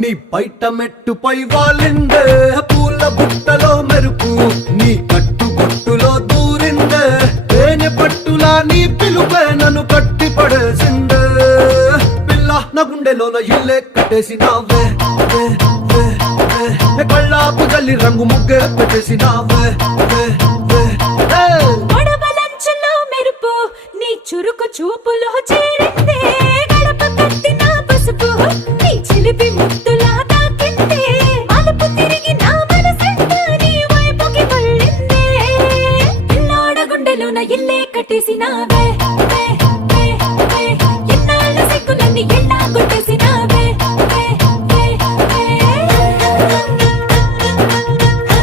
నీ బయట మెట్టుపై వాలిందే పూల బుట్టలో మెరుపు నీ కట్టు బొట్టులో దూరిందే తేనె పట్టులా నీ పిలుపే నన్ను కట్టి పడేసిందే పిల్ల నా గుండెలోన ఇల్లే కట్టేసినావే కళ్ళాపు గల్లి రంగు ముగ్గే పెట్టేసినావే చురుకు చూపులో చేరిందే గడప కట్టిన పసుపు నీ చిలిపి ముద్దులా తాకిందే అలుపు తిరిగి నా మనసంతా నీ వైపుకి మళ్ళిందే పిల్లోడ గుండెలోన ఇల్లే కట్టేసినావే